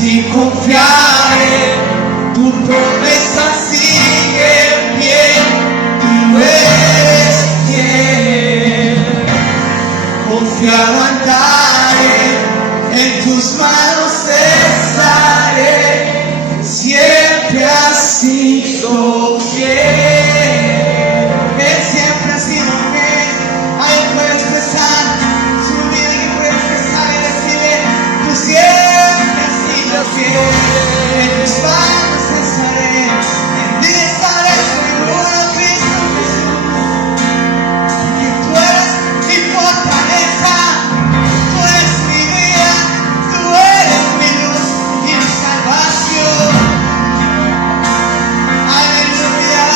ti confiaré, tu promesa sigue en pie, tú eres fiel. Confiado andaré, en tus manos estaré, siempre has sido fiel. Él siempre ha sido fiel. Ahí puede expresar su vida y puede expresar y decirle, tú siempre has sido fiel. En tus manos estaré, en ti estaré seguro, Cristo Jesús. Que tú eres mi fortaleza, tú eres mi vida, tú eres mi luz y mi salvación. Aleluya,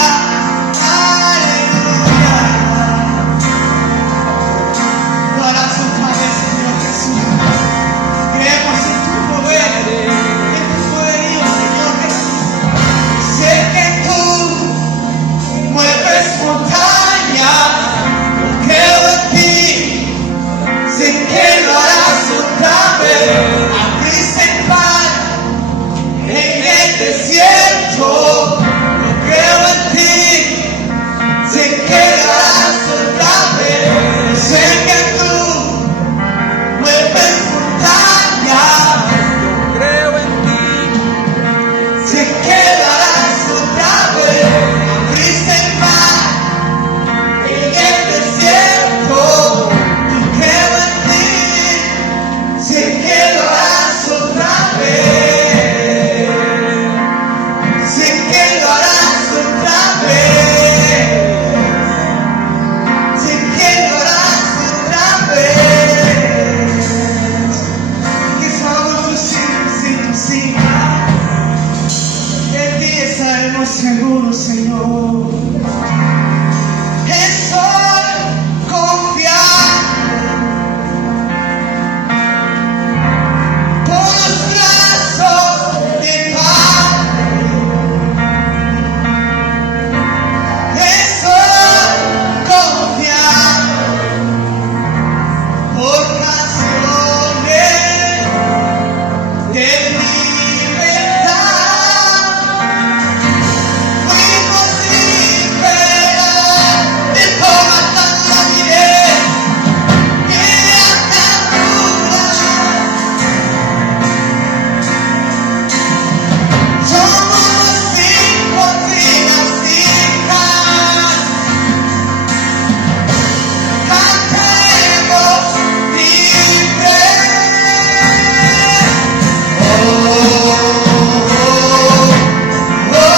aleluya. Lo harás otra vez, Señor Jesús. Creemos en tu poder, en tu poderío, Señor Jesús. Sé que tú mueves montañas, yo creo en ti. Sé que lo harás otra vez. Abriste el mar en el desierto, yo creo en ti. Sé que lo harás otra vez. Sé que tú mueves montañas, yo creo en ti. Sé que lo harás otra vez. Abriste el mar en el desierto, yo creo en ti. Sé que lo harás otra vez. Sé que lo harás otra vez. Sé que lo harás otra vez. Que somos tus hijos y tus hijas. De ti estaremos seguros, Señor. Estoy confiando por los brazos de Padre. Estoy confiando por canciones de libertad. Fuimos liberados de toda tanta diré que hasta dudas. Somos los hijos y las hijas. Cantaremos libres. Oh, oh, oh,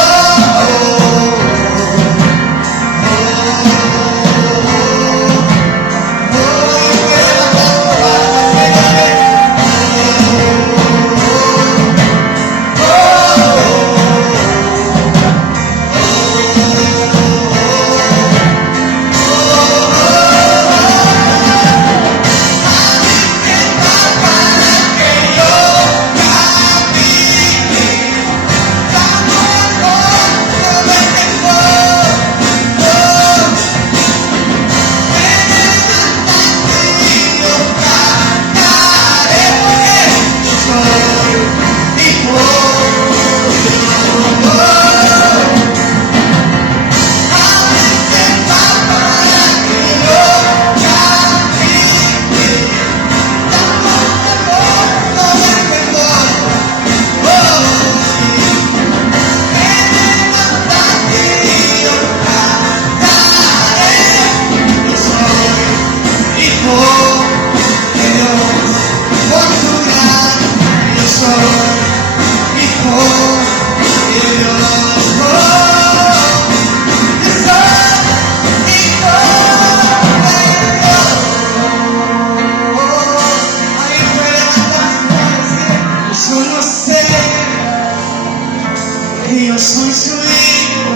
yo soy su hijo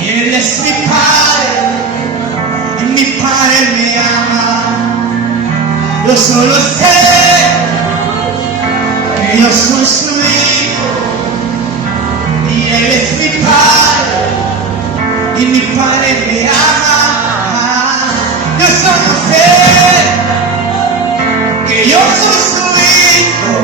y él es mi padre y mi padre me ama. Yo solo sé que yo soy su hijo y él es mi padre y mi padre me ama. Yo solo sé que yo soy su hijo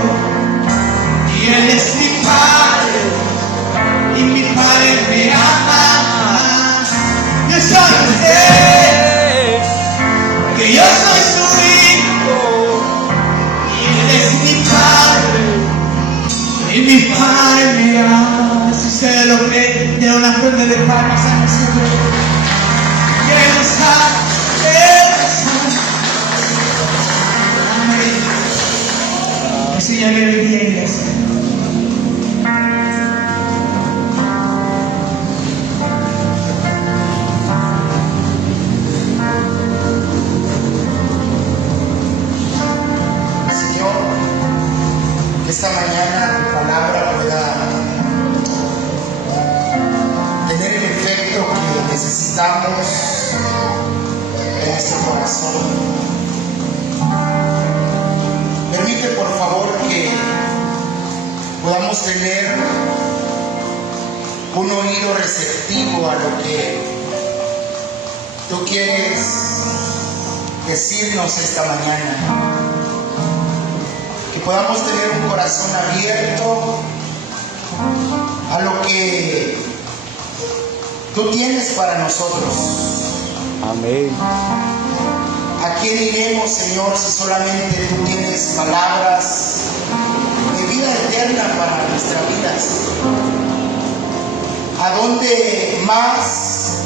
Mi Padre me ama. Si ustedes lo creen, tiene una fuente de palmas a nosotros. Él está, Él está. Amén. El Señor le bendiga, iglesia. Esta mañana tu palabra pueda tener el efecto que necesitamos en nuestro corazón. Permite por favor que podamos tener un oído receptivo a lo que tú quieres decirnos esta mañana. Que podamos tener un corazón abierto a lo que tú tienes para nosotros. Amén. ¿A quién iremos, Señor, si solamente tú tienes palabras de vida eterna para nuestras vidas? ¿A dónde más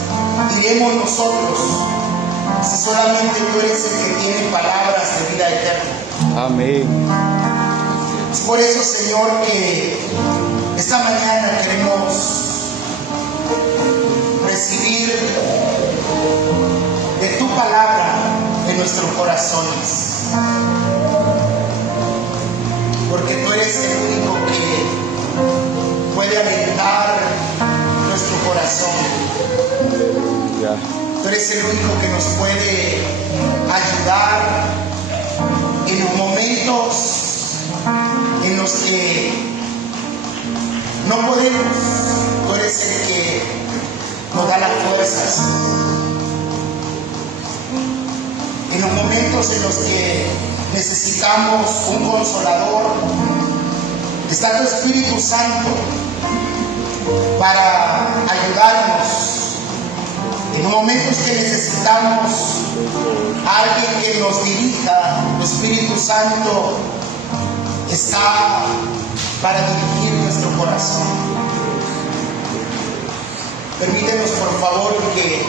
iremos nosotros si solamente tú eres el que tiene palabras de vida eterna? Amén. Es por eso, Señor, que esta mañana queremos recibir de tu palabra en nuestros corazones. Porque tú eres el único que puede alentar nuestro corazón. Tú eres el único que nos puede ayudar en los momentos en los que no podemos. Tú eres el que nos da las fuerzas. En los momentos en los que necesitamos un consolador, está tu Espíritu Santo para ayudarnos. En los momentos que necesitamos a alguien que nos dirija, el Espíritu Santo está para dirigir nuestro corazón. Permítenos, por favor, que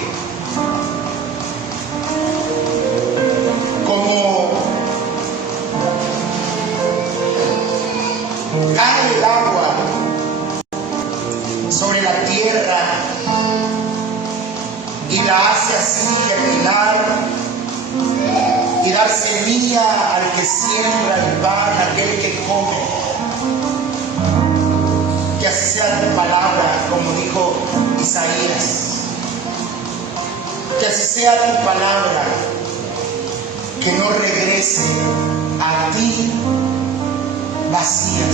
como cae el agua sobre la tierra y la hace así germinar y dar semilla al que siembra el pan, aquel que come. Que así sea tu palabra, como dijo Isaías. Que así sea tu palabra, que no regrese a ti vacía,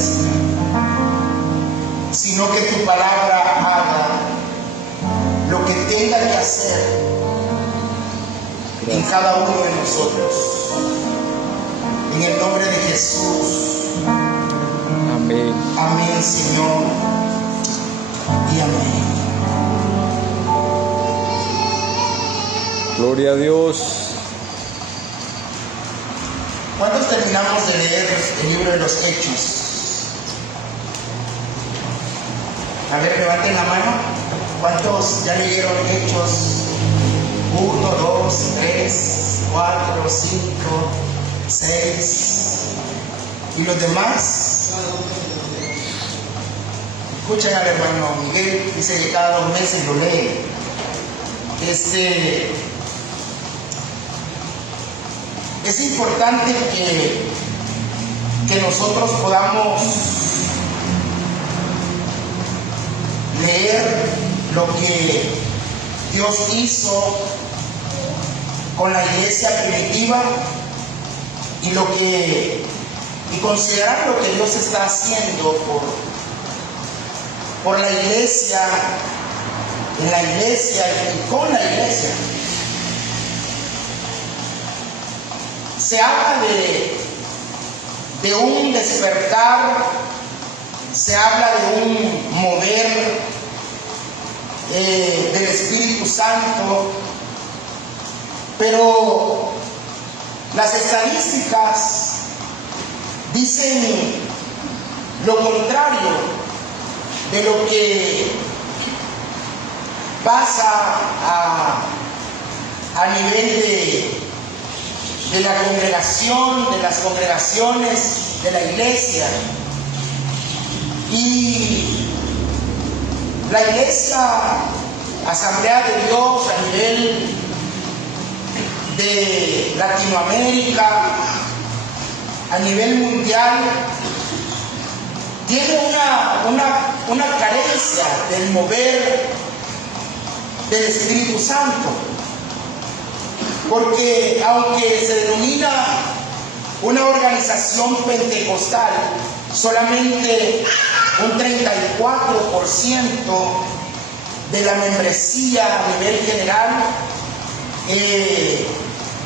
sino que tu palabra haga lo que tenga que hacer en cada uno de nosotros. En el nombre de Jesús. Amén. Amén, Señor. Y amén. Gloria a Dios. ¿Cuántos terminamos de leer el libro de los Hechos? A ver, levanten la mano. ¿Cuántos ya leyeron Hechos? 1, 2, 3, 4, 5, 6. ¿Y los demás? Escuchen al hermano Miguel, dice que cada 2 meses lo lee. Es importante que nosotros podamos leer lo que Dios hizo con la iglesia primitiva y considerar lo que Dios está haciendo por la iglesia, en la iglesia y con la iglesia. Se habla de un despertar, se habla de un mover del Espíritu Santo, pero las estadísticas dicen lo contrario de lo que pasa a nivel de la congregación, de las congregaciones, de la iglesia. Y la iglesia, Asamblea de Dios a nivel de Latinoamérica, a nivel mundial, tiene una carencia del mover del Espíritu Santo, porque aunque se denomina una organización pentecostal, solamente un 34% de la membresía a nivel general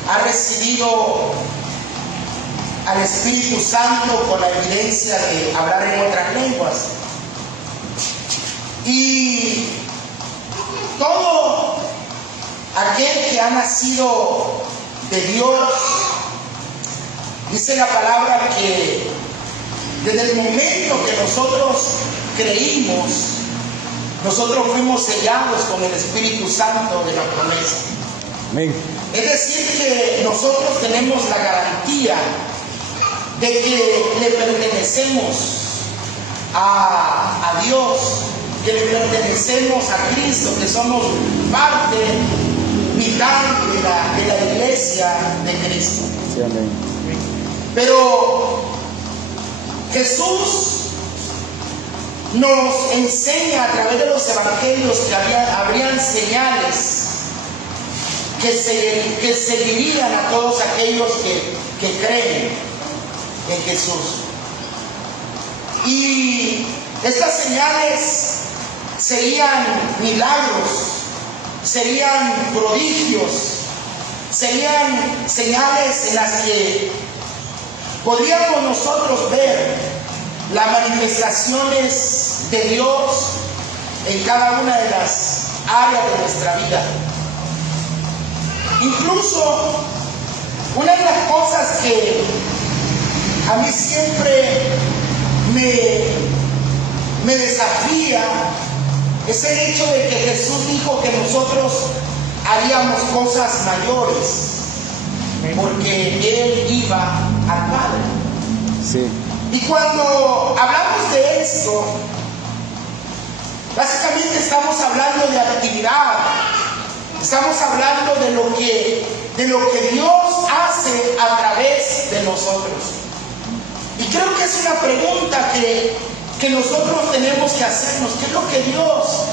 ha recibido al Espíritu Santo con la evidencia de hablar en otras lenguas. Y todo aquel que ha nacido de Dios, dice la palabra que desde el momento que nosotros creímos, nosotros fuimos sellados con el Espíritu Santo de la promesa. Amén. Es decir, que nosotros tenemos la garantía de que le pertenecemos a Dios, que le pertenecemos a Cristo, que somos parte vital de la iglesia de Cristo. Sí, amén. Pero Jesús nos enseña a través de los evangelios que habrían señales que seguirían a todos aquellos que creen en Jesús. Y estas señales serían milagros, serían prodigios, serían señales en las que podríamos nosotros ver las manifestaciones de Dios en cada una de las áreas de nuestra vida. Incluso una de las cosas que a mí siempre me desafía es el hecho de que Jesús dijo que nosotros haríamos cosas mayores porque Él iba al Padre. Sí. Y cuando hablamos de esto, básicamente estamos hablando de actividad, estamos hablando de lo que Dios hace a través de nosotros. Y creo que es una pregunta que nosotros tenemos que hacernos. ¿Qué es lo que Dios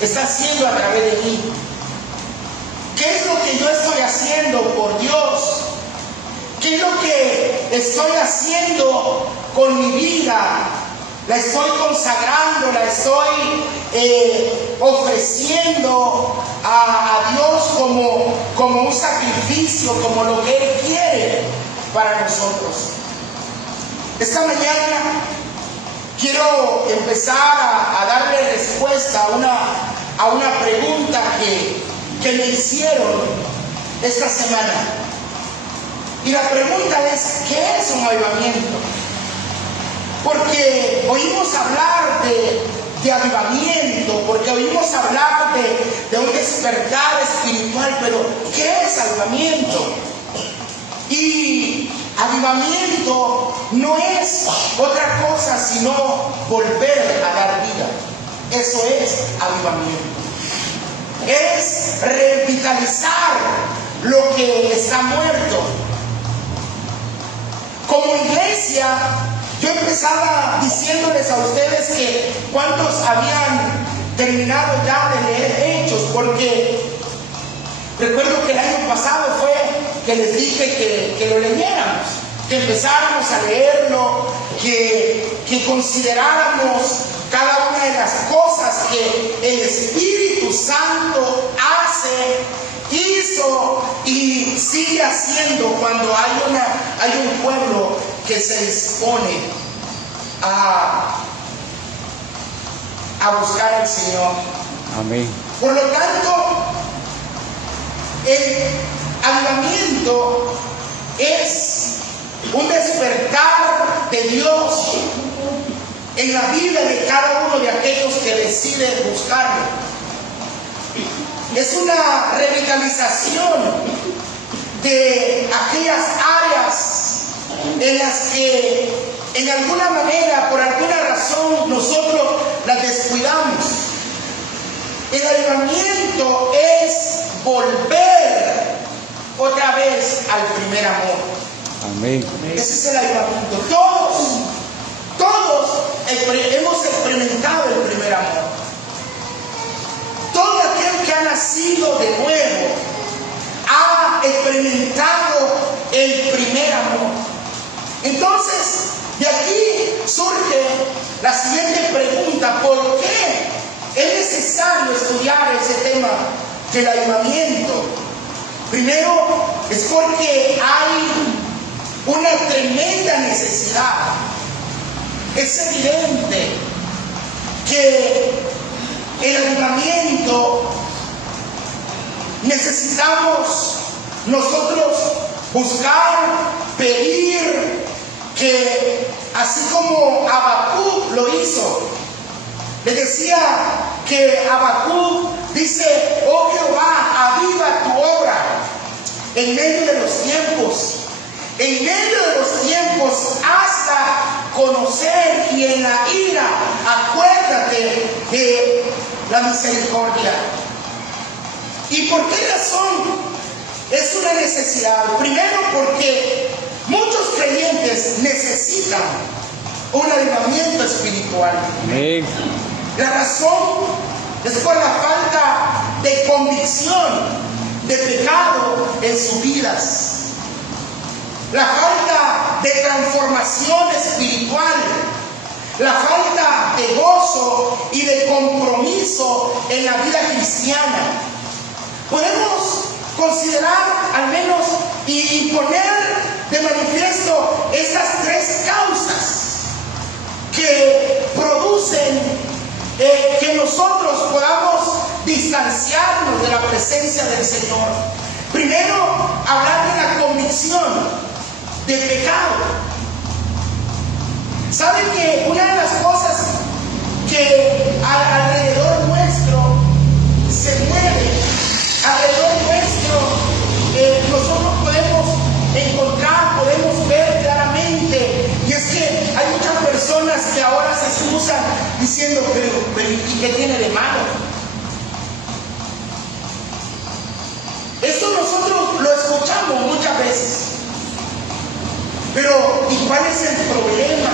está haciendo a través de mí? ¿Qué es lo que yo estoy haciendo por Dios? ¿Qué es lo que estoy haciendo con mi vida? La estoy consagrando, la estoy ofreciendo a Dios como un sacrificio, como lo que Él quiere para nosotros. Esta mañana quiero empezar a darle respuesta a una pregunta que me hicieron esta semana. Y la pregunta es, ¿qué es un avivamiento? Porque oímos hablar de avivamiento, porque oímos hablar de un despertar espiritual, pero ¿qué es avivamiento? Y avivamiento no es otra cosa sino volver a dar vida. Eso es avivamiento. Es revitalizar lo que está muerto. Como iglesia, yo empezaba diciéndoles a ustedes que cuántos habían terminado ya de leer Hechos, porque recuerdo que el año pasado fue que les dije que lo leyéramos, que empezáramos a leerlo, que consideráramos cada una de las cosas que el Espíritu Santo hizo y sigue haciendo cuando hay un pueblo que se dispone a buscar al Señor. Amén. Por lo tanto, el avivamiento es un despertar de Dios en la vida de cada uno de aquellos que deciden buscarlo. Es una revitalización de aquellas áreas en las que en alguna manera, por alguna razón, nosotros las descuidamos. El avivamiento es volver otra vez al primer amor. Amén. Ese es el avivamiento. Todos hemos experimentado el primer amor. Todo aquel que ha nacido de nuevo ha experimentado el primer amor. Entonces, de aquí surge la siguiente pregunta: ¿por qué es necesario estudiar ese tema del avivamiento? Primero, es porque hay una tremenda necesidad. Es evidente que el avivamiento necesitamos nosotros buscar, pedir, que así como Habacuc lo hizo. Le decía que Habacuc dice: oh Jehová, aviva tu obra en medio de los tiempos. En medio de los tiempos, hazla conocer, y en la ira, acuérdate de la misericordia. ¿Y por qué razón es una necesidad? Primero, porque muchos creyentes necesitan un avivamiento espiritual. Amén. La razón es por la falta de convicción de pecado en sus vidas. La falta de transformación espiritual, la falta de gozo y de compromiso en la vida cristiana. Podemos considerar al menos y poner de manifiesto estas tres causas que producen que nosotros podamos distanciarnos de la presencia del Señor. Primero, hablar de la convicción de pecado. ¿Saben que una de las cosas que alrededor nuestro se mueve, alrededor nuestro, nosotros podemos encontrar, podemos ver claramente, y es que hay muchas personas que ahora se excusan diciendo: pero ¿y qué tiene de malo? Esto nosotros lo escuchamos muchas veces. Pero, ¿y cuál es el problema?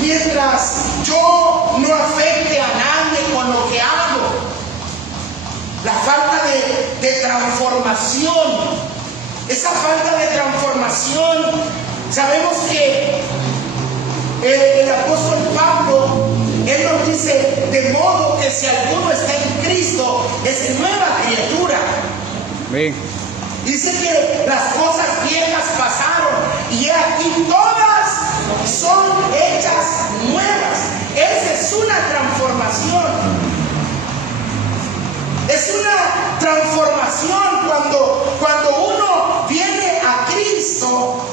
Mientras yo no afecte a nadie con lo que hago, la falta de transformación, esa falta de transformación, sabemos que el apóstol Pablo, él nos dice: de modo que si alguno está en Cristo, es nueva criatura. Amén. Dice que las cosas viejas pasaron y aquí todas son hechas nuevas. Esa es una transformación. Es una transformación cuando uno viene a Cristo,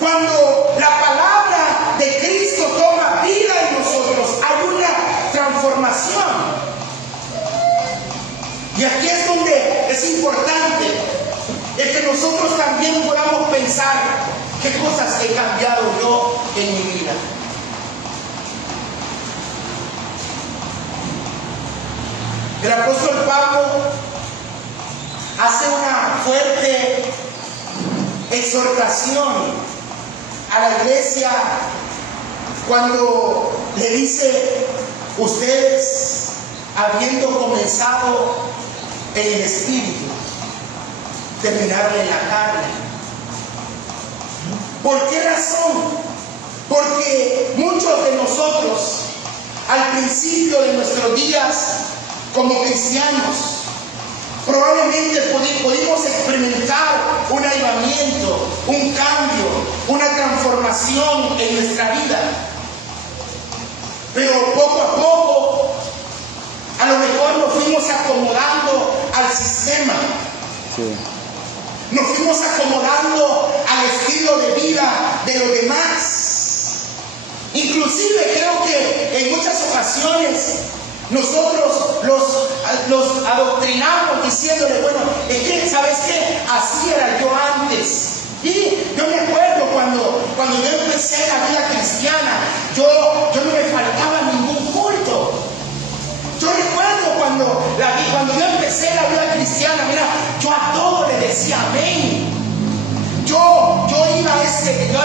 cuando la palabra de Cristo toma vida en nosotros. Hay una transformación. Y aquí es donde es importante el que nosotros también podamos pensar: qué cosas he cambiado yo en mi vida. El apóstol Pablo hace una fuerte exhortación a la iglesia cuando le dice: ustedes, habiendo comenzado en el Espíritu, terminaron en la carne. ¿Por qué razón? Porque muchos de nosotros, al principio de nuestros días como cristianos, probablemente pudimos experimentar un avivamiento, un cambio, una transformación en nuestra vida. Pero poco a poco, a lo mejor nos fuimos acomodando al sistema. Sí. Nos fuimos acomodando al estilo de vida de los demás. Inclusive creo que en muchas ocasiones nosotros los adoctrinamos diciéndole, bueno, es que, ¿sabes qué? Así era yo antes. Y yo me acuerdo cuando yo empecé la vida cristiana, yo no me faltaba ningún culto. Yo recuerdo cuando yo empecé la vida cristiana, mira, yo a todo le decía amén. Yo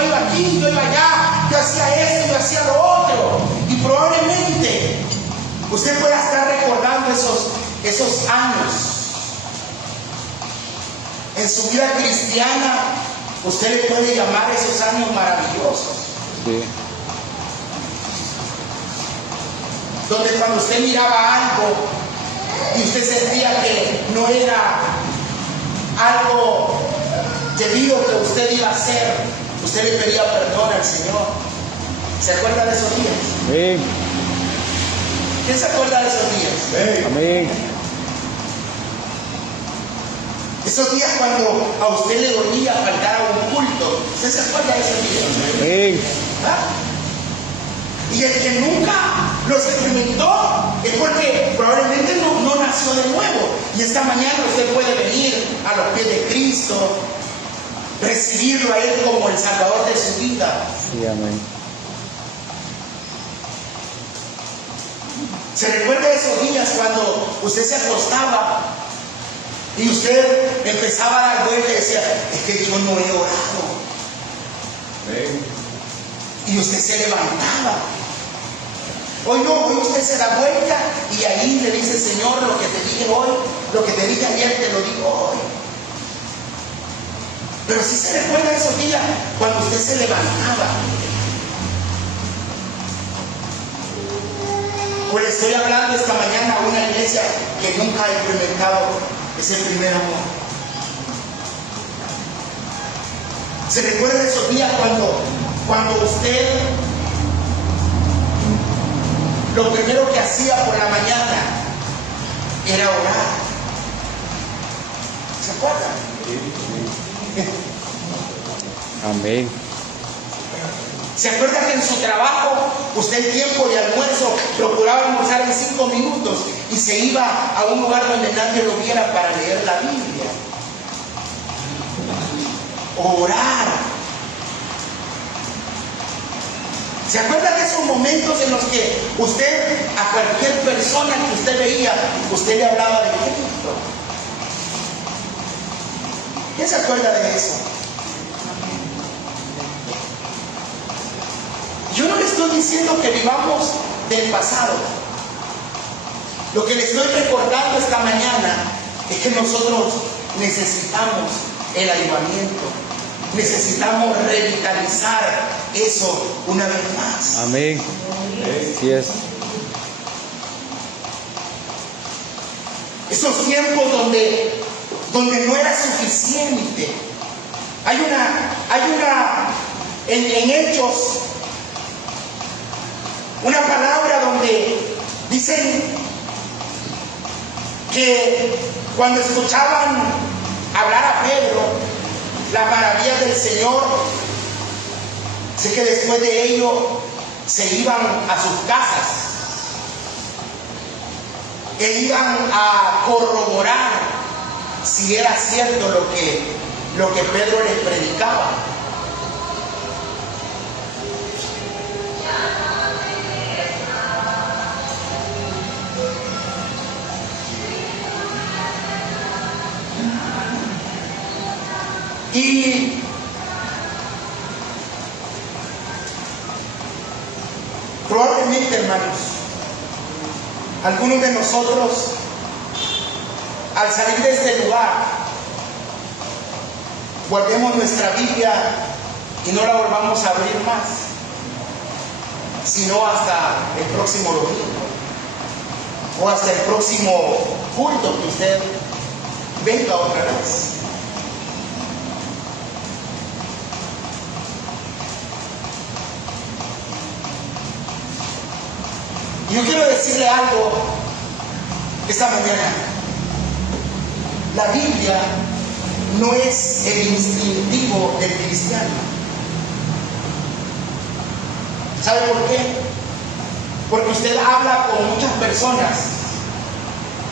iba aquí, yo iba allá, yo hacía esto, yo hacía lo otro. Y probablemente usted pueda estar recordando esos años. En su vida cristiana, usted le puede llamar esos años maravillosos. Sí. Donde cuando usted miraba algo y usted sentía que no era algo debido a que usted iba a hacer, usted le pedía perdón al Señor. ¿Se acuerda de esos días? Amén. ¿Quién se acuerda de esos días? Amén. Esos días cuando a usted le dolía faltar a un culto. ¿Usted se acuerda de esos días? Amén. ¿Ah? Y el que nunca los experimentó es porque probablemente no nació de nuevo. Y esta mañana usted puede venir a los pies de Cristo, recibirlo a Él como el Salvador de su vida. Sí, amén. ¿Se recuerda de esos días cuando usted se acostaba y usted empezaba a dar vueltas y decía, es que yo no he orado? Y usted se levantaba. Hoy no, hoy usted se da vuelta y ahí le dice, Señor, lo que te dije hoy, lo que te dije ayer, te lo digo hoy. Pero si se recuerda de esos días cuando usted se levantaba. Pues estoy hablando esta mañana a una iglesia que nunca ha experimentado ese primer amor. ¿Se recuerda de esos días cuando usted lo primero que hacía por la mañana era orar? ¿Se acuerdan? Amén. ¿Se acuerda que en su trabajo usted el tiempo de almuerzo procuraba almorzar en 5 minutos y se iba a un lugar donde nadie lo viera para leer la Biblia? Orar. ¿Se acuerda de esos momentos en los que usted a cualquier persona que usted veía, usted le hablaba de Cristo? ¿Quién se acuerda de eso? Yo no le estoy diciendo que vivamos del pasado. Lo que le estoy recordando esta mañana es que nosotros necesitamos el avivamiento. Necesitamos revitalizar eso una vez más. Amén. Sí es. Esos tiempos donde no era suficiente. Hay una en Hechos, una palabra donde dicen que cuando escuchaban hablar a Pedro las maravillas del Señor, sé que después de ello se iban a sus casas e iban a corroborar si era cierto lo que Pedro les predicaba. Y probablemente, hermanos, algunos de nosotros, al salir de este lugar, guardemos nuestra Biblia y no la volvamos a abrir más, sino hasta el próximo domingo o hasta el próximo culto que usted venga otra vez. Yo quiero decirle algo esta mañana. La Biblia no es el instintivo del cristiano. ¿Sabe por qué? Porque usted habla con muchas personas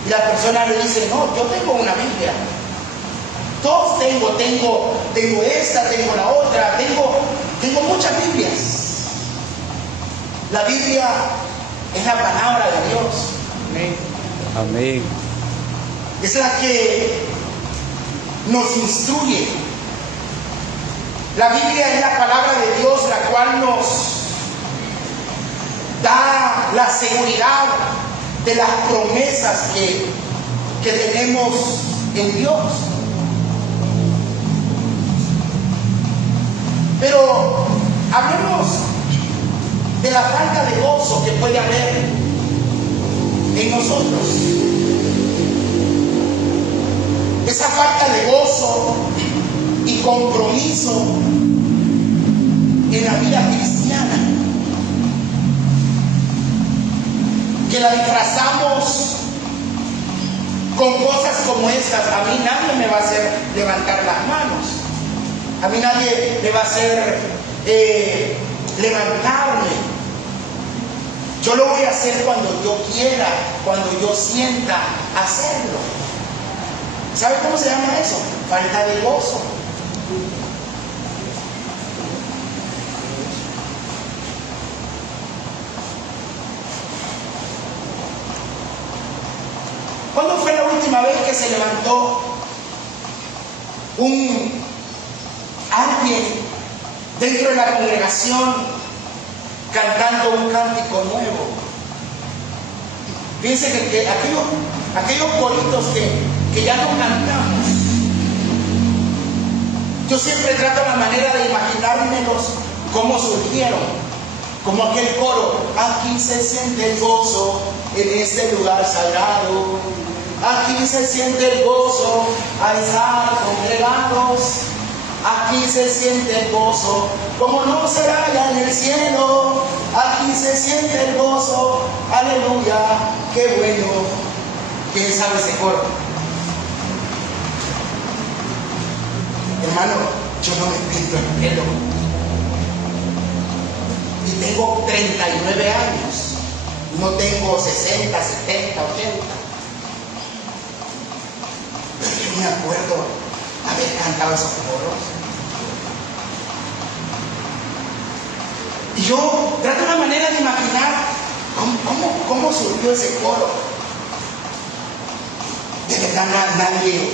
y las personas le dicen, no, yo tengo una Biblia. Todos tengo esta, tengo la otra, tengo muchas Biblias. La Biblia es la palabra de Dios. Amén. Amén. Es la que nos instruye. La Biblia es la palabra de Dios, la cual nos da la seguridad de las promesas que tenemos en Dios. Pero hablemos de la falta de gozo que puede haber en nosotros. Esa falta de gozo y compromiso en la vida cristiana, que la disfrazamos con cosas como estas. A mí nadie me va a hacer levantar las manos, a mí nadie me va a hacer levantarme. Yo lo voy a hacer cuando yo quiera, cuando yo sienta hacerlo. ¿Sabe cómo se llama eso? Falta de gozo. ¿Cuándo fue la última vez que se levantó alguien dentro de la congregación cantando un cántico nuevo? Fíjense que aquellos coritos que ya no cantamos, yo siempre trato la manera de imaginármelos cómo surgieron, como aquel coro: aquí se siente el gozo en este lugar sagrado, aquí se siente el gozo al estar congregados, aquí se siente el gozo como no será allá en el cielo, aquí se siente el gozo, aleluya, qué bueno. ¿Quién sabe ese coro? Hermano, yo no me pinto el pelo y tengo 39 años, no tengo 60, 70, 80. Pero yo me acuerdo haber cantado esos coros. Y yo trato una manera de imaginar cómo surgió ese coro. De verdad nadie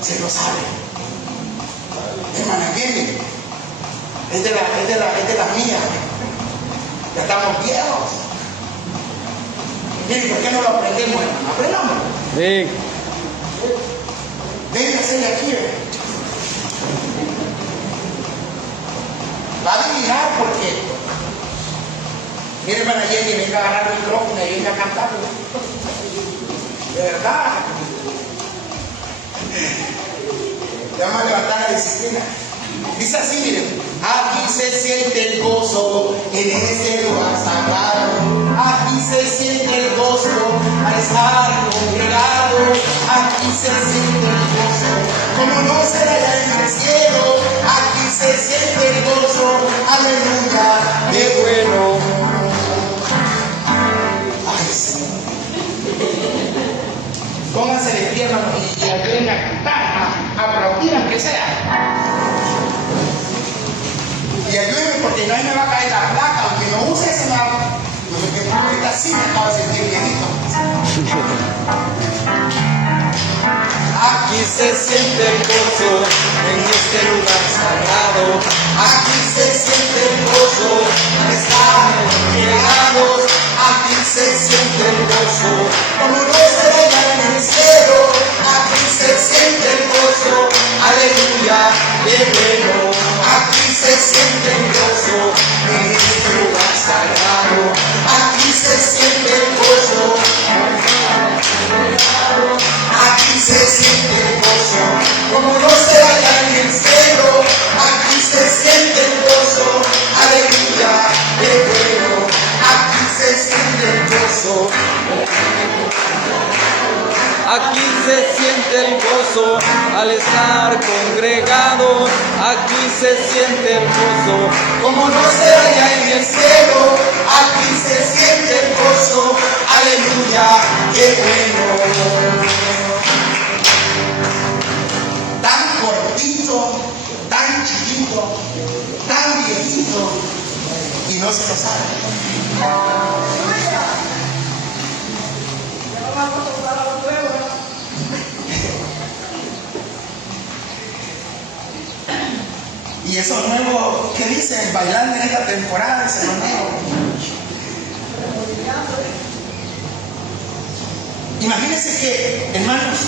se lo sabe. Hermana Jenny, es de la mía. Ya estamos viejos. Jenny, ¿por qué no lo aprendemos, hermano? Aprendamos. Sí. Venga a hacerle aquí. Va a adivinar porque, mire, hermana Jenny, venga a agarrar el micrófono y venga a cantar. De verdad. Ya vamos a levantar la disciplina. Dice así, miren: aquí se siente el gozo en este lugar sagrado, aquí se siente el gozo al estar congregados, aquí se siente el gozo como no será allá en el cielo, aquí se siente el gozo, aleluya, qué bueno. Ay, Señor. Pónganse de pie, hermano, y ayuden a cantar, a aplaudir aunque sea. Y ayúdenme porque no me va a caer la placa, aunque no use ese lado. Porque ahorita sí me acabo de sentir viejito. Aquí se siente el gozo en este lugar sagrado, aquí se siente el gozo al estar congregados, aquí se siente el gozo como no será allá en el cielo, aquí se siente el gozo, aleluya, qué bueno, aquí se siente el gozo en este lugar sagrado, aquí se siente el gozo. Aquí se siente el gozo, como no será allá en el cielo, aquí se siente el gozo, aleluya, qué bueno, aquí se siente el gozo. Aquí se siente el gozo, Al estar congregados, aquí se siente hermoso. Como no se halla en el cielo, aquí se siente el gozo. Aleluya, qué bueno. Tan cortito, tan chiquito, tan viejito, y no se lo sabe. Y esos nuevos que dicen bailando en esta temporada, dicen los nuevos. Imagínense que, hermanos,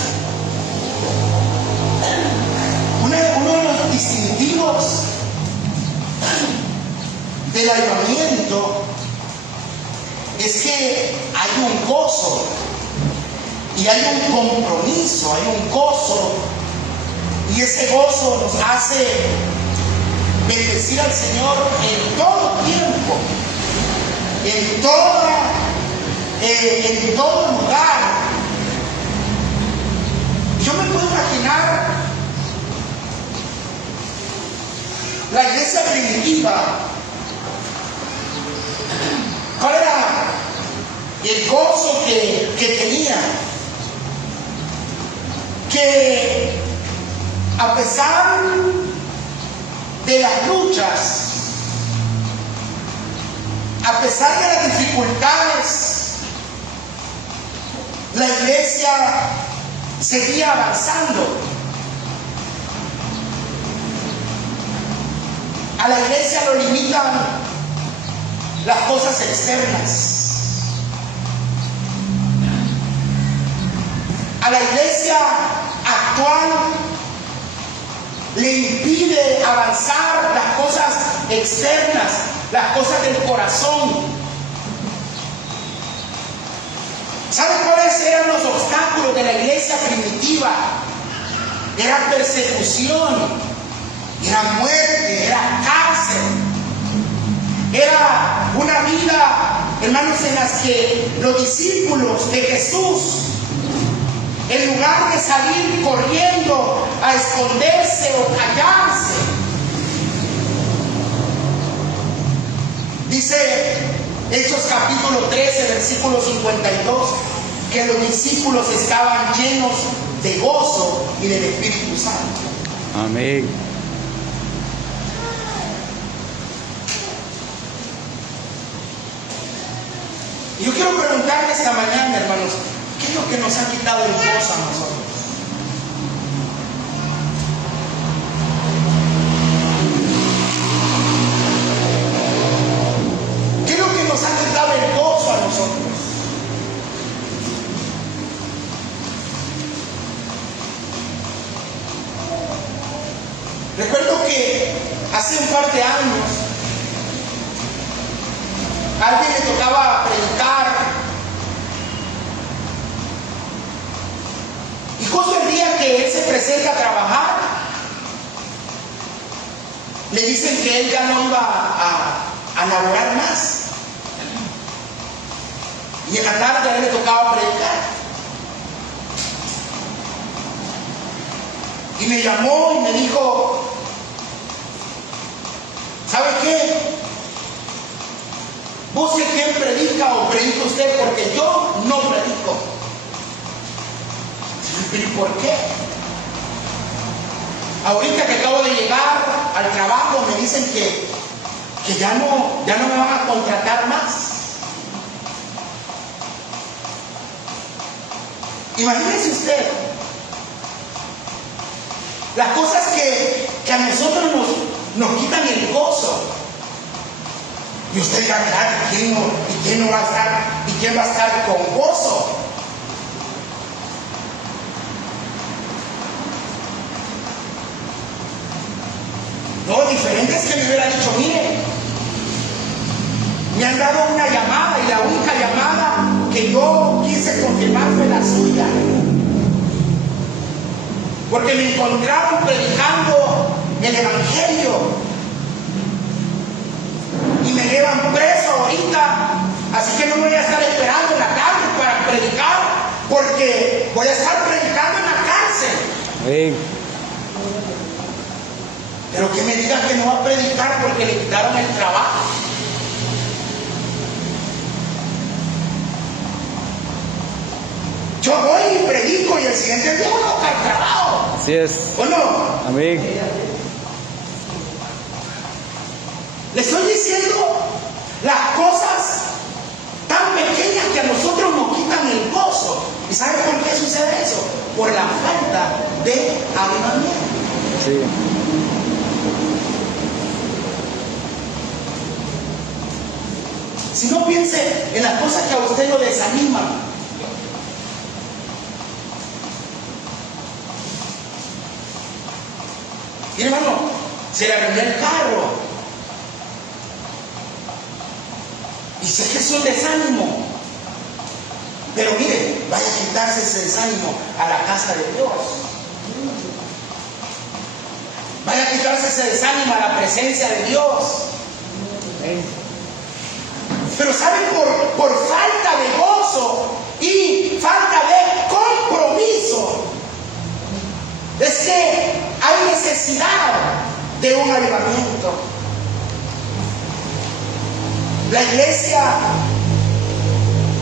uno de los distintivos del avivamiento es que hay un gozo y hay un compromiso, hay un gozo, y ese gozo nos hace bendecir al Señor en todo tiempo, en todo lugar. Yo me puedo imaginar la iglesia primitiva. ¿Cuál era el gozo que tenía? Que a pesar de las luchas, a pesar de las dificultades, la iglesia seguía avanzando. A la iglesia lo limitan las cosas externas. A la iglesia actual le impide avanzar las cosas externas, las cosas del corazón. ¿Saben cuáles eran los obstáculos de la iglesia primitiva? Era persecución, era muerte, era cárcel. Era una vida, hermanos, en las que los discípulos de Jesús, en lugar de salir corriendo a esconderse o callarse, dice Hechos capítulo 13, versículo 52, que los discípulos estaban llenos de gozo y del Espíritu Santo. Amén. Y yo quiero preguntarle esta mañana, hermanos, ¿qué es lo que nos ha quitado el gozo a nosotros? ¿Qué es lo que nos ha quitado el gozo a nosotros? Recuerdo que hace un par de años a alguien le tocaba predicar, y justo el día que él se presenta a trabajar, le dicen que él ya no iba a laborar más, y en la tarde a él le tocaba predicar. Y me llamó y me dijo, ¿sabe qué? Busque quién predica o predica usted, porque yo no predico. ¿Y por qué? Ahorita que acabo de llegar al trabajo me dicen que ya no me van a contratar más. Imagínese usted las cosas que a nosotros nos quitan el gozo. Y usted dirá, ¿y quién no va a estar? ¿Y quién va a estar con gozo? Lo diferente es que me hubiera dicho, mire, me han dado una llamada y la única llamada que yo quise confirmar fue la suya. Porque me encontraron predicando el Evangelio y me llevan preso ahorita, así que no me voy a estar esperando en la calle para predicar, porque voy a estar predicando en la cárcel. Amén. Pero que me digan que no va a predicar porque le quitaron el trabajo. Yo voy y predico y el siguiente día voy a buscar trabajo. Así es. ¿O no? Amén. Le estoy diciendo las cosas tan pequeñas que a nosotros nos quitan el gozo. ¿Y saben por qué sucede eso? Por la falta de avivamiento. Sí. Si no, piense en las cosas que a usted lo desaniman. Mire, hermano, se le arruinó el carro. Y sé que es un desánimo. Pero mire, vaya a quitarse ese desánimo a la casa de Dios. Vaya a quitarse ese desánimo a la presencia de Dios. Pero ¿saben? Por falta de gozo y falta de compromiso, es que hay necesidad de un avivamiento. La iglesia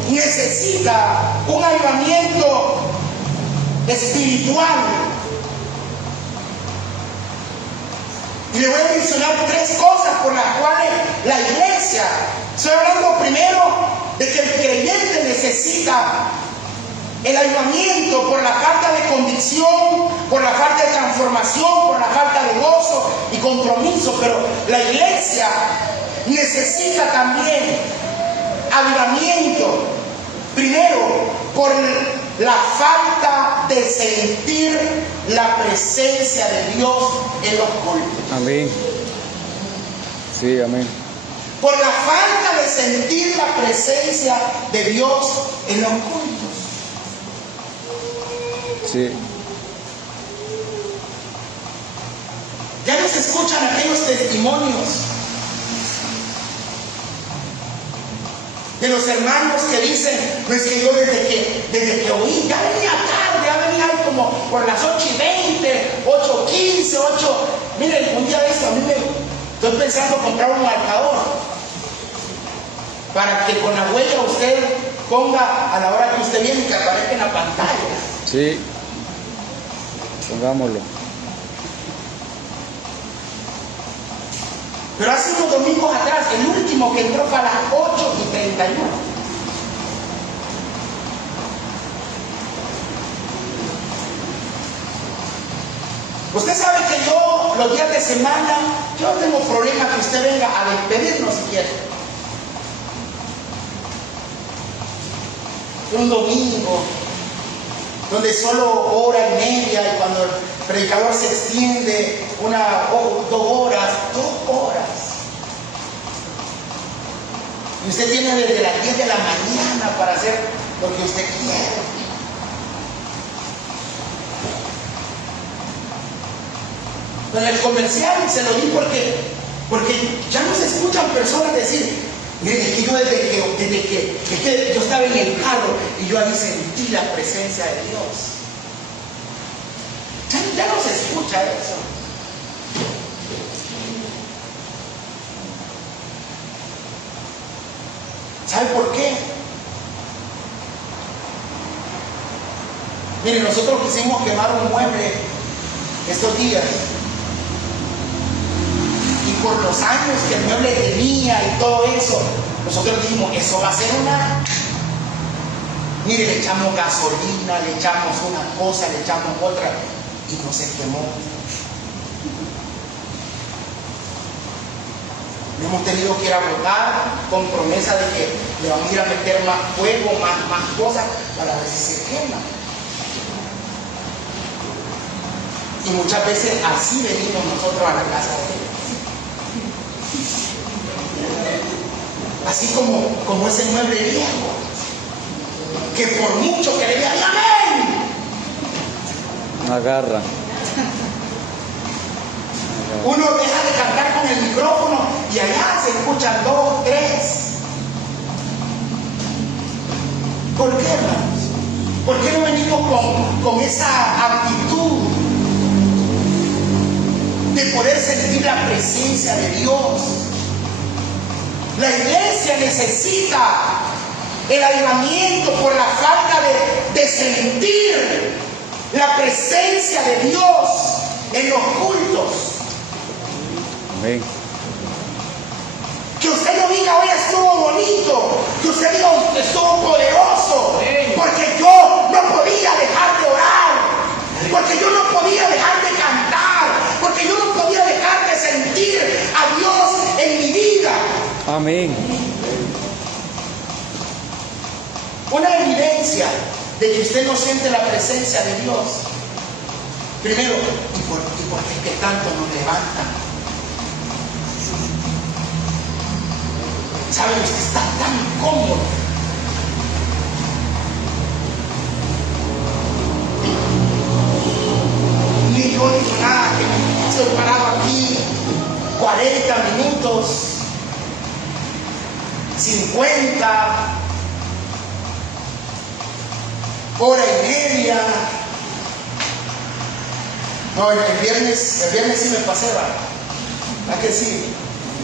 necesita un avivamiento espiritual. Y le voy a mencionar 3 cosas por las cuales la iglesia, estoy hablando primero de que el creyente necesita el avivamiento por la falta de convicción, por la falta de transformación, por la falta de gozo y compromiso. Pero la iglesia necesita también avivamiento, primero por la falta de sentir la presencia de Dios en los cultos. Amén. Sí, amén. Por la falta de sentir la presencia de Dios en los cultos. Sí. Ya no se escuchan aquellos testimonios de los hermanos que dicen, pues que yo desde que oí, ya venía tarde, ya venía ahí como por las 8:20, 8:15, 8. Miren, un día de esto estoy pensando comprar un marcador para que con la huella usted ponga a la hora que usted viene y que aparezca en la pantalla. Sí. Pongámoslo. Pero hace unos domingos atrás, el último que entró fue a las 8:31. Usted sabe que yo, los días de semana, yo no tengo problema que usted venga a despedirnos si quiere. Un domingo, donde solo hora y media, y cuando el predicador se extiende 1 o 2 horas, 2 horas. Y usted tiene desde las 10 de la mañana para hacer lo que usted quiere. En el comercial se lo di porque ya no se escuchan personas decir, mire, es que yo desde que yo estaba en el carro y yo ahí sentí la presencia de Dios. Ya no se escucha eso. ¿Sabe por qué? Mire, nosotros quisimos quemar un mueble estos días. Y por los años que el mueble tenía y todo eso, nosotros dijimos, eso va a ser una... Mire, le echamos gasolina, le echamos una cosa, le echamos otra, y no se quemó. Hemos tenido que ir a votar con promesa de que le vamos a ir a meter más fuego, más cosas, para ver si se quema. Y muchas veces así venimos nosotros a la casa de Dios. Así como ese mueble viejo, que por mucho que le digan amén, Agarra. uno deja de cantar con el micrófono y allá se escuchan 2, 3. ¿Por qué, hermanos? ¿Por qué no venimos con esa actitud de poder sentir la presencia de Dios. La iglesia necesita el avivamiento por la falta de sentir la presencia de Dios en los cultos. Amén. Que usted no diga, hoy estuvo bonito, que usted diga, estuvo poderoso, porque yo no podía dejar de orar, porque yo no podía dejar de cantar, porque yo no podía dejar de sentir a Dios en mi vida. Amén. Una evidencia de que usted no siente la presencia de Dios. Primero, ¿y por qué es que tanto nos levantan? ¿Sabe? Usted está tan cómodo. Ni yo digo nada, que estoy parado aquí 40 minutos, 50, hora y media. No, el viernes sí me pasé, ¿va? ¿A qué sí?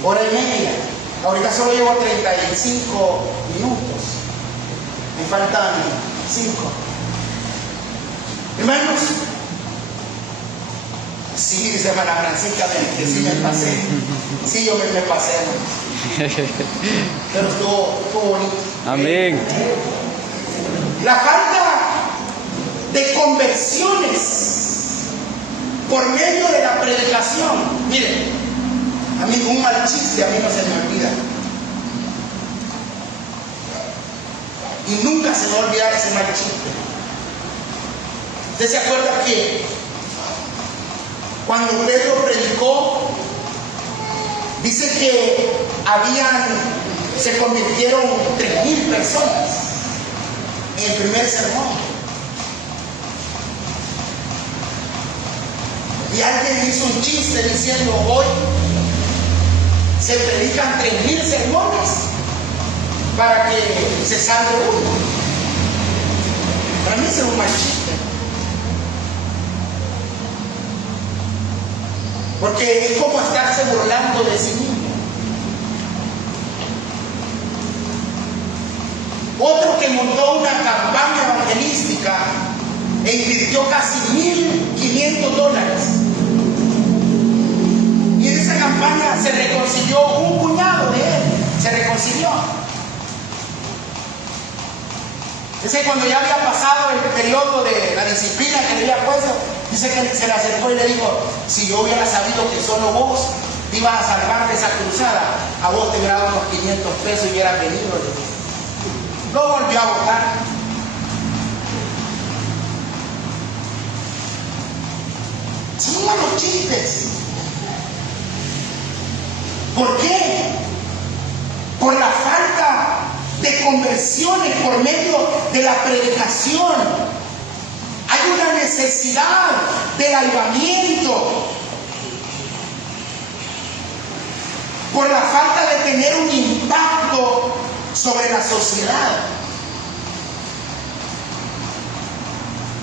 Hora y media. Ahorita solo llevo 35 minutos. Me faltan 5. Hermanos, sí, dice hermana Francisca, que sí me pasé. Sí, yo me pasé, hermano. Pero estuvo bonito. Amén. La falta de conversiones por medio de la predicación. Miren, a mí un mal chiste a mí no se me olvida. Y nunca se me va a olvidar ese mal chiste. ¿Usted se acuerda que cuando Pedro predicó, dice que se convirtieron 3,000 personas en el primer sermón? Y alguien hizo un chiste diciendo, hoy se predican 3,000 sermones para que se salve uno. Para mí ese es un mal chiste. Porque es como estarse burlando de sí mismo. Otro que montó una campaña evangelística e invirtió casi $1,500. Y en esa campaña se reconcilió un cuñado de él. Se reconcilió. Ese cuando ya había pasado el periodo de la disciplina que le había puesto, dice que se le acercó y le dijo, si yo hubiera sabido que solo vos te ibas a salvar de esa cruzada, a vos te hubiera dado unos 500 pesos y hubieras venido. Lo volvió a votar. Son malos chistes. ¿Por qué? Por la falta de conversiones por medio de la predicación. Hay una necesidad del avivamiento. Por la falta de tener un impacto sobre la sociedad.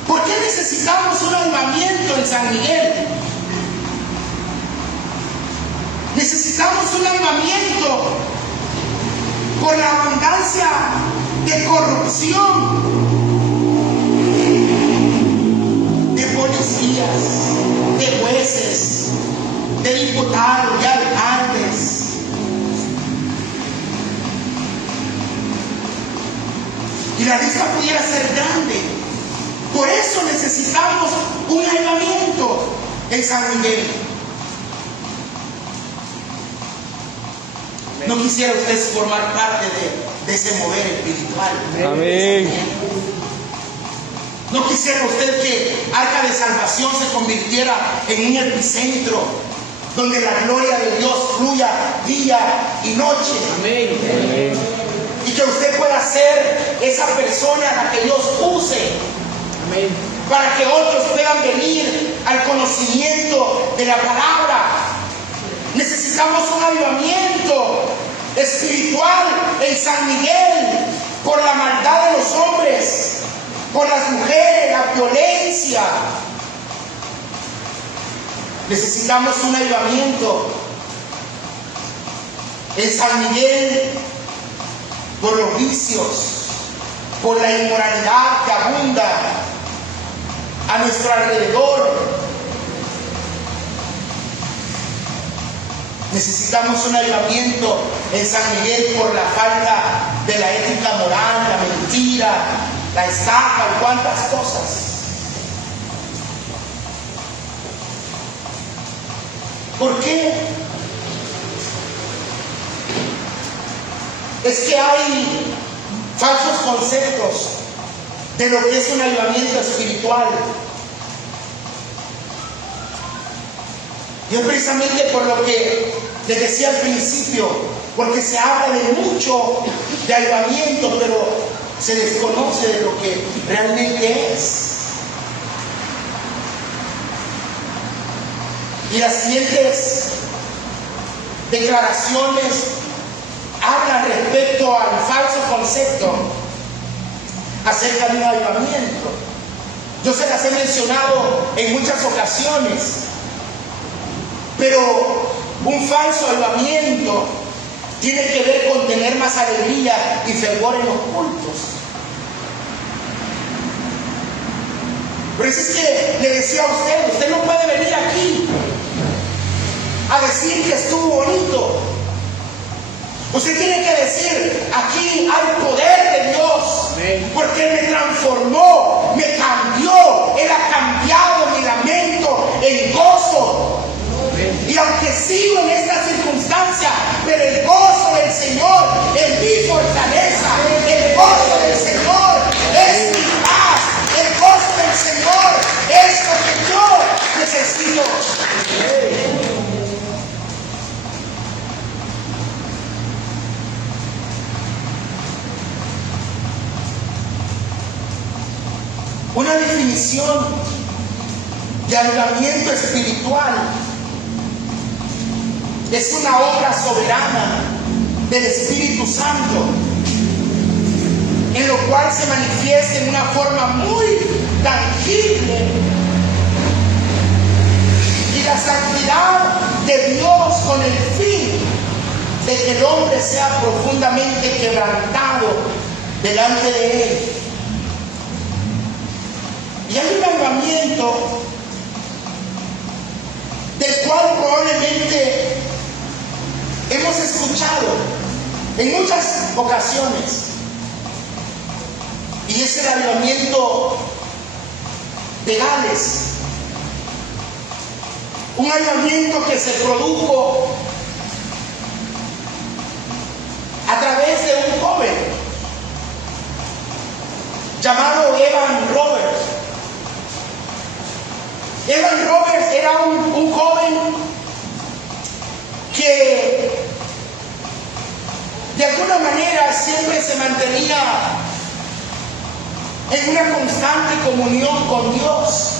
¿Por qué necesitamos un avivamiento en San Miguel? Necesitamos un avivamiento por la abundancia de corrupción de policías, de jueces, de diputados, de alcaldes. Y la lista pudiera ser grande. Por eso necesitamos un avivamiento en San Miguel. ¿No quisiera usted formar parte de ese mover espiritual? Amén. ¿No quisiera usted que Arca de Salvación se convirtiera en un epicentro donde la gloria de Dios fluya día y noche? Amén. Amén. Y que usted pueda ser esa persona a la que Dios use. Amén. Para que otros puedan venir al conocimiento de la palabra. Necesitamos un avivamiento espiritual en San Miguel por la maldad de los hombres, por las mujeres, la violencia. Necesitamos un avivamiento en San Miguel por los vicios, por la inmoralidad que abunda a nuestro alrededor. Necesitamos un avivamiento en San Miguel por la falta de la ética moral, la mentira, la estafa y cuantas cosas. ¿Por qué? Es que hay falsos conceptos de lo que es un avivamiento espiritual. Y es precisamente por lo que les decía al principio, porque se habla de mucho de avivamiento, pero se desconoce de lo que realmente es. Y las siguientes declaraciones hablan respecto al falso concepto acerca de un avivamiento. Yo se las he mencionado en muchas ocasiones, pero un falso avivamiento tiene que ver con tener más alegría y fervor en los cultos. Por eso es que le decía a usted no puede venir aquí a decir que estuvo bonito. Usted tiene que decir, aquí hay poder de Dios, porque Él me transformó, me cambió, Él ha cambiado mi lamento en gozo. Y aunque sigo en esta circunstancia, pero el gozo del Señor es mi fortaleza, el gozo del Señor es mi paz, el gozo del Señor es lo que yo necesito. Una definición de avivamiento espiritual es una obra soberana del Espíritu Santo, en lo cual se manifiesta en una forma muy tangible, y la santidad de Dios con el fin de que el hombre sea profundamente quebrantado delante de Él. Y hay un avivamiento del cual probablemente hemos escuchado en muchas ocasiones, y es el avivamiento de Gales. Un avivamiento que se produjo a través de un joven llamado Evan Roberts. Evan Roberts era un joven que de alguna manera siempre se mantenía en una constante comunión con Dios.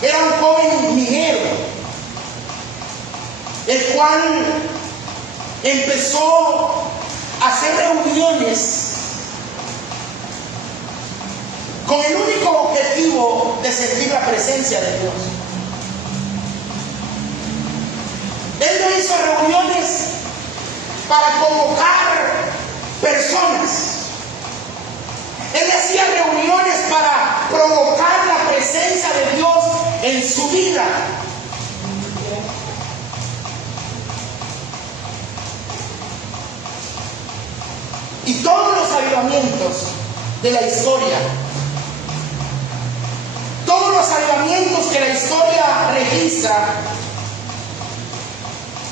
Era un joven minero, el cual empezó a hacer reuniones con el único objetivo de sentir la presencia de Dios. Él no hizo reuniones para convocar personas. Él hacía reuniones para provocar la presencia de Dios en su vida. Y todos los avivamientos de la historia, todos los avivamientos que la historia registra,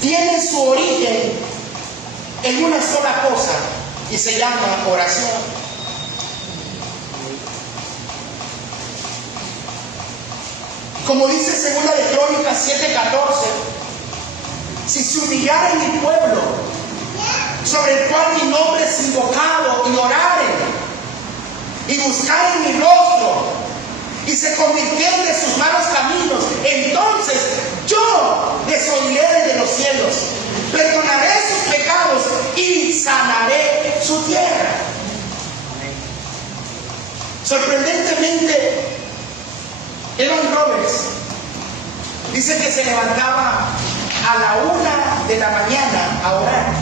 tienen su origen en una sola cosa, y se llama oración. Como dice 2 de Crónicas 7:14, si se humillara mi pueblo, sobre el cual mi nombre es invocado, y oraren, y buscaren mi rostro, y se convirtieren de sus malos caminos, entonces yo les oiré desde los cielos, perdonaré sus pecados y sanaré su tierra. Sorprendentemente, Evan Roberts se levantaba a la 1 de la mañana a orar.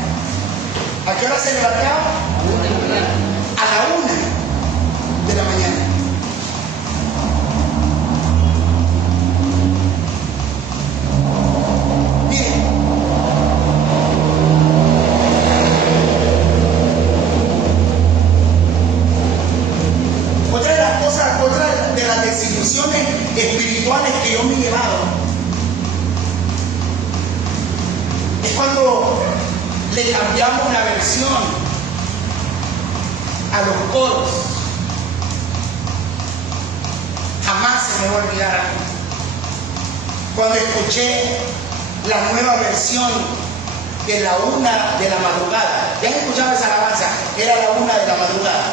¿A qué hora se levantaba? A la 1 de la mañana. Miren, otra de las cosas, otra de las desilusiones espirituales que yo me he llevado es cuando le cambiamos la versión a los coros. Jamás se me va a olvidar a mí cuando escuché la nueva versión de la 1 de la madrugada. ¿Ya han escuchado esa alabanza? Era la 1 de la madrugada.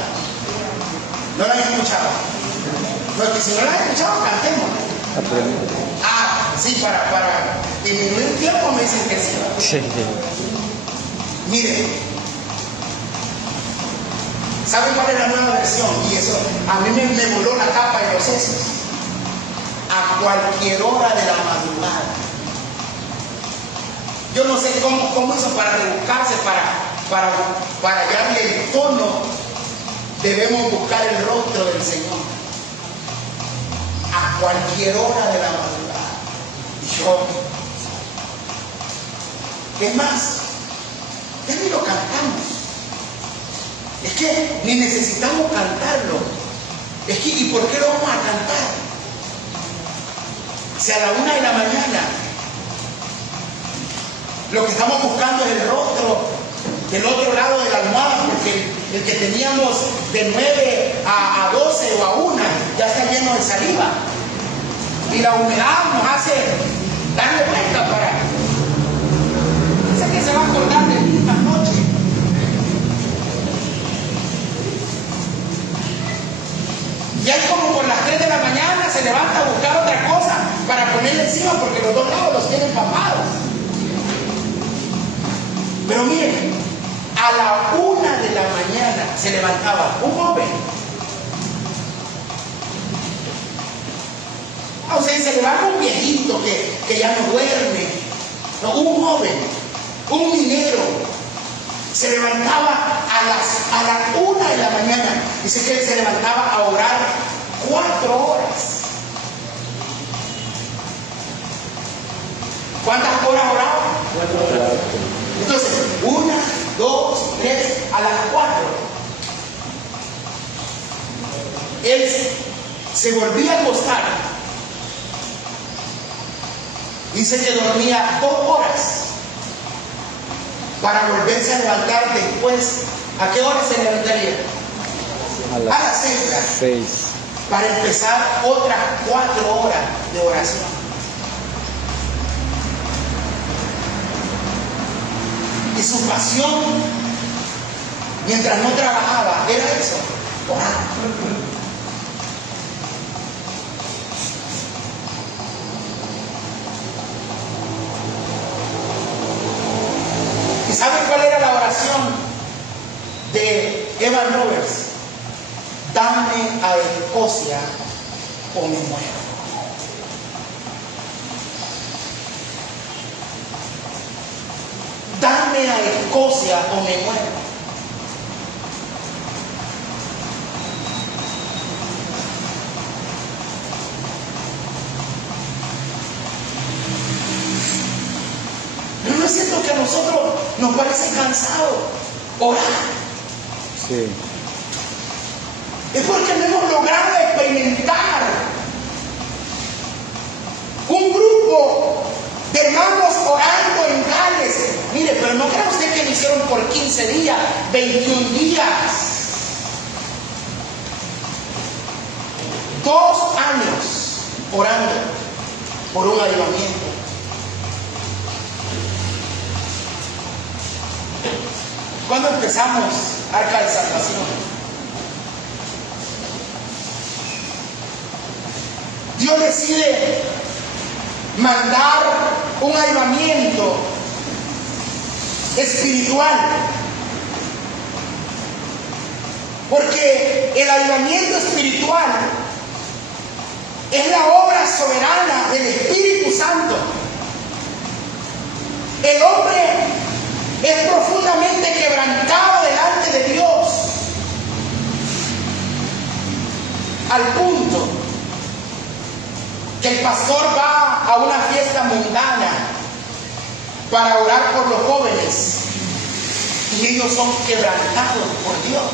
¿No la han escuchado? Porque si no la han escuchado, cantemos. Ah, sí, para disminuir el tiempo me dicen que sí. Sí. Miren, ¿saben cuál es la nueva versión? Y eso a mí me voló la tapa y los sesos. A cualquier hora de la madrugada. Yo no sé cómo hizo para rebuscarse, para hallarle el tono. Debemos buscar el rostro del Señor. A cualquier hora de la madrugada. Y yo, es más, ya ni lo cantamos. Es que ni necesitamos cantarlo. Es que, ¿y por qué lo vamos a cantar? Si a la 1 de la mañana lo que estamos buscando es el rostro del otro lado de la almohada, porque el que teníamos de 9 a 12 o a 1 ya está lleno de saliva. Y la humedad nos hace darle vuelta para... Sé que se va a acordar de mí esta noche. Y ahí como por las 3 de la mañana se levanta a buscar otra cosa para ponerle encima porque los dos lados los tienen empapados. Pero miren, a la 1 de la mañana se levantaba un joven. O sea, se levanta un viejito que ya no duerme. No, un joven, un minero, se levantaba a la 1 de la mañana. Dice que se levantaba a orar 4 horas. ¿Cuántas horas oraba? 4 horas. Entonces, 1, 2, 3, a las 4. Él se volvía a acostar. Dice que dormía 2 horas para volverse a levantar después. ¿A qué hora se levantaría? A A las las 6. 6. Para empezar otras 4 horas de oración. Y su pasión, mientras no trabajaba, era eso, orar. ¿Y saben cuál era la oración de Evan Roberts? Dame a Escocia o me muero. Dame a Escocia o me muero. Pero no es cierto que a nosotros nos parece cansado orar. Sí. Es porque no hemos logrado experimentar un grupo de hermanos orando en Gales. Mire, pero no crea usted que lo hicieron por 15 días, 21 días. 2 años orando por un avivamiento. ¿Cuándo empezamos Arca de Salvación? Dios decide mandar un avivamiento espiritual, porque el avivamiento espiritual es la obra soberana del Espíritu Santo El hombre es profundamente quebrantado delante de Dios, al punto que el pastor va a una fiesta mundana para orar por los jóvenes y ellos son quebrantados por Dios.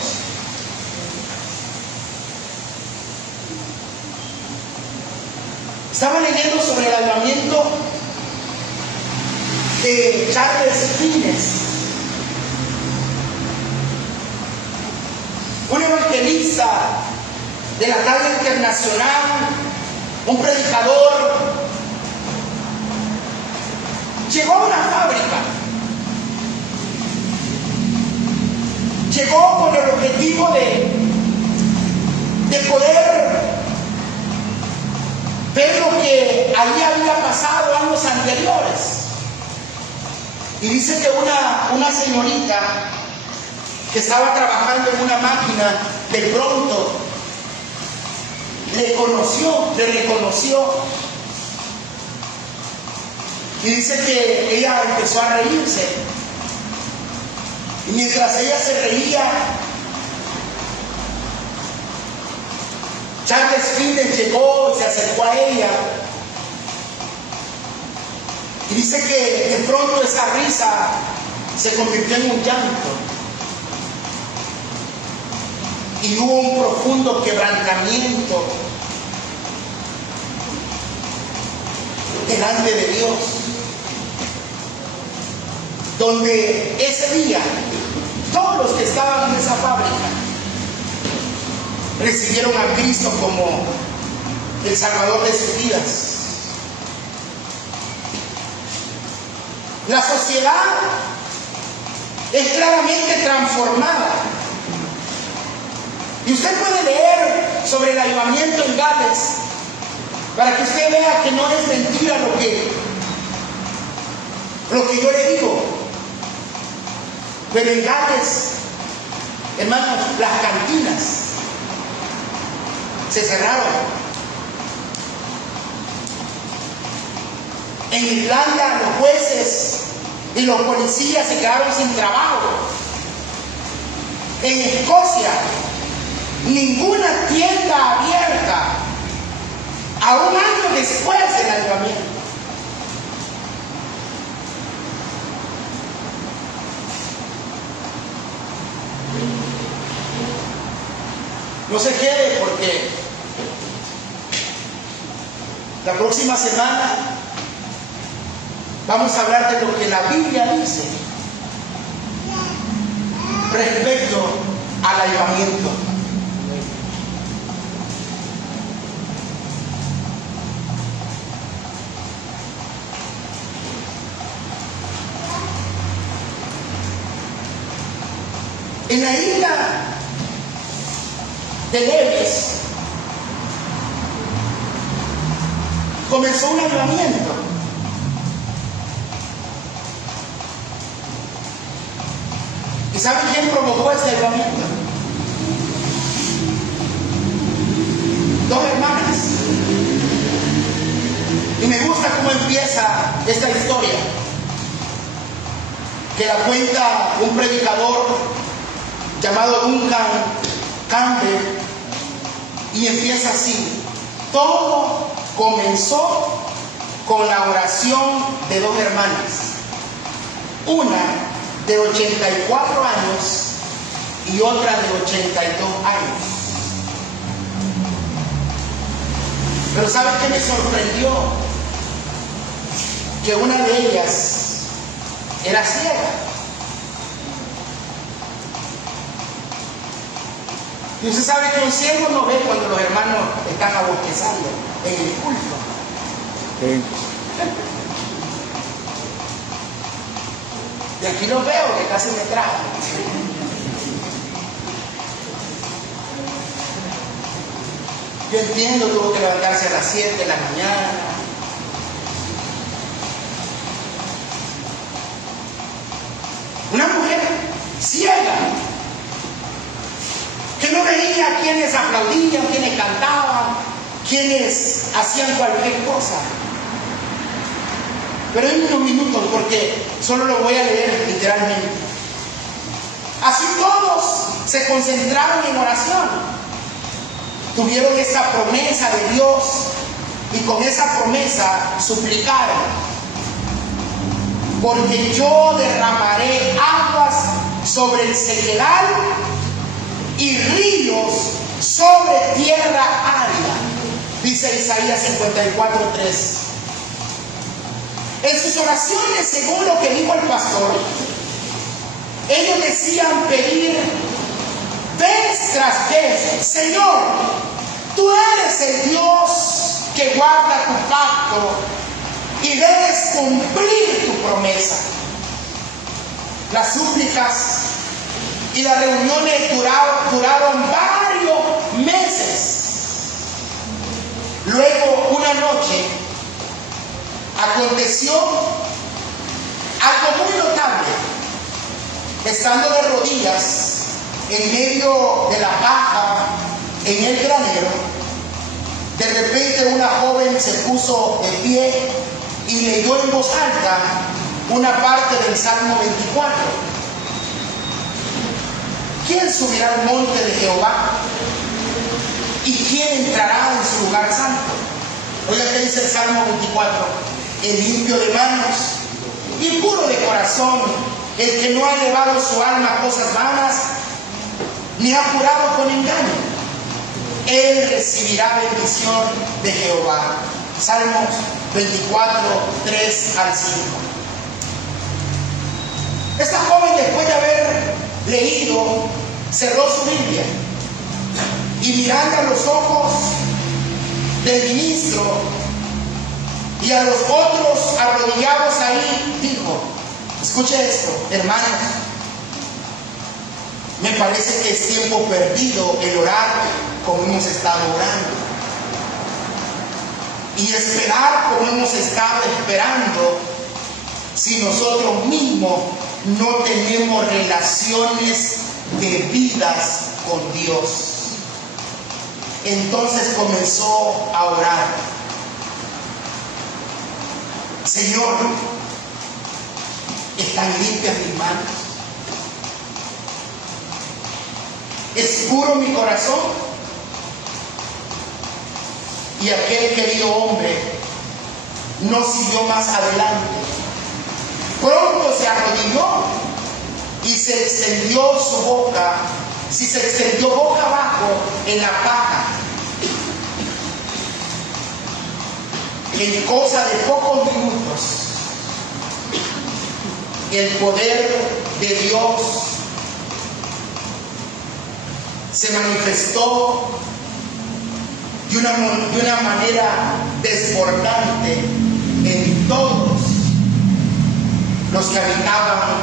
Estaba leyendo sobre el avivamiento de Charles Fiennes, un evangelista de la talla internacional, un predicador. Llegó a una fábrica, llegó con el objetivo de poder ver lo que allí había pasado años anteriores. Y dice que una señorita que estaba trabajando en una máquina, de pronto le reconoció. Y dice que ella empezó a reírse. Y mientras ella se reía, Charles Fiennes llegó y se acercó a ella. Y dice que de pronto esa risa se convirtió en un llanto. Y hubo un profundo quebrantamiento delante de Dios, donde ese día todos los que estaban en esa fábrica recibieron a Cristo como el Salvador de sus vidas. La sociedad es claramente transformada. Y usted puede leer sobre el avivamiento en Gales para que usted vea que no es mentira lo que yo le digo. Pero en Gales, hermanos, las cantinas se cerraron. En Irlanda los jueces y los policías se quedaron sin trabajo. En Escocia, ninguna tienda abierta, a un año después del avivamiento. No se quede, porque la próxima semana vamos a hablar de lo que la Biblia dice respecto al avivamiento. En la isla de Nevis comenzó un avivamiento. ¿Y saben quién provocó este avivamiento? Dos hermanas. Y me gusta cómo empieza esta historia, que la cuenta un predicador llamado Duncan Campbell, y empieza así: todo comenzó con la oración de dos hermanas, una de 84 años y otra de 82 años. Pero ¿saben qué me sorprendió? Que una de ellas era ciega. Y usted sabe que un ciego no ve cuando los hermanos están abostezando en el culto. Sí. De aquí lo veo, que casi me trajo. Yo entiendo, tuvo que levantarse a las 7 de la mañana. Una mujer ciega, que no veía quienes aplaudían, quienes cantaban, quienes hacían cualquier cosa. pero en unos minutos porque solo lo voy a leer literalmente. Así todos se concentraron en oración. Tuvieron esa promesa de Dios y con esa promesa suplicaron: porque yo derramaré aguas sobre el sequedal y ríos sobre tierra árida, dice Isaías 54:3. En sus oraciones, según lo que dijo el pastor, ellos decían pedir vez tras vez: Señor, tú eres el Dios que guarda tu pacto y debes cumplir tu promesa. Las súplicas y las reuniones duraron varios meses. Luego, una noche, aconteció algo muy notable. Estando de rodillas en medio de la paja en el granero, de repente una joven se puso de pie y leyó en voz alta una parte del Salmo 24. ¿Quién subirá al monte de Jehová? ¿Y quién entrará en su lugar santo? Oiga, ¿qué dice el Salmo 24? El limpio de manos y puro de corazón, el que no ha elevado su alma a cosas vanas, ni ha jurado con engaño, él recibirá bendición de Jehová. Salmos 24, 3 al 5. Esta joven, después de haber leído, cerró su Biblia y, mirando a los ojos del ministro y a los otros arrodillados ahí, dijo: escuche esto, hermanos, me parece que es tiempo perdido el orar como hemos estado orando y esperar como hemos estado esperando, si nosotros mismos no tenemos relaciones debidas con Dios. Entonces comenzó a orar: Señor, ¿están limpias mis manos? ¿Es puro mi corazón? Y aquel querido hombre no siguió más adelante. Pronto se arrodilló y se extendió su boca, se extendió boca abajo en la paja. En cosa de pocos minutos, el poder de Dios se manifestó de una manera desbordante en todos los que habitaban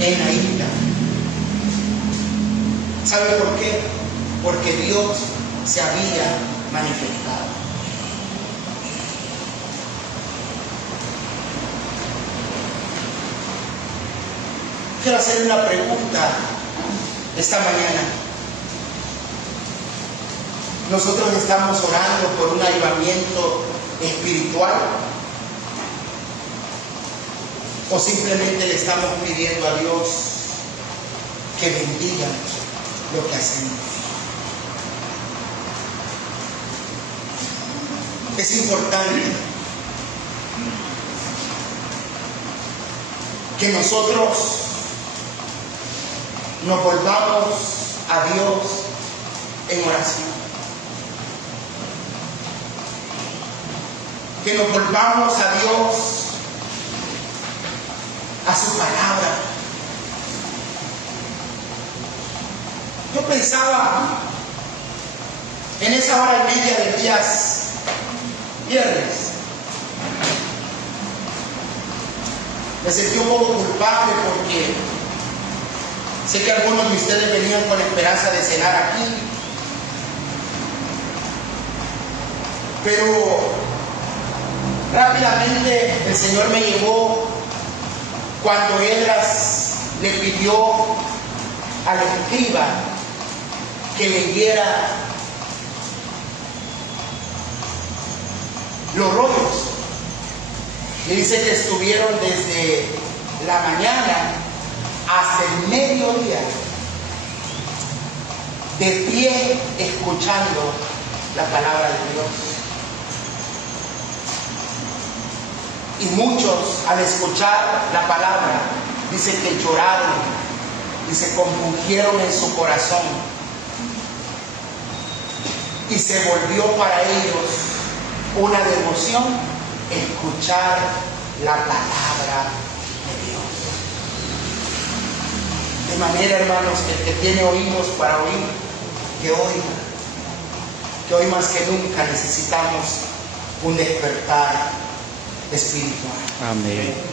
en la isla. ¿Sabe por qué? Porque Dios se había manifestado. Quiero hacer una pregunta esta mañana. ¿Nosotros estamos orando por un avivamiento espiritual? ¿O simplemente le estamos pidiendo a Dios que bendiga lo que hacemos? Es importante que nosotros nos volvamos a Dios en oración. Que nos volvamos a Dios, a su palabra. Yo pensaba en esa hora y media del día viernes. Me sentí un poco culpable porque sé que algunos de ustedes venían con la esperanza de cenar aquí, pero rápidamente el Señor me llevó cuando Esdras le pidió al escriba que leyera los rollos. Y dice que estuvieron desde la mañana hasta el mediodía de pie escuchando la palabra de Dios. Y muchos al escuchar la palabra, dice que lloraron y se compungieron en su corazón. Y se volvió para ellos una devoción escuchar la palabra de Dios. De manera, hermanos, que el que tiene oídos para oír, que oiga. Que hoy más que nunca necesitamos un despertar espiritual. Amén.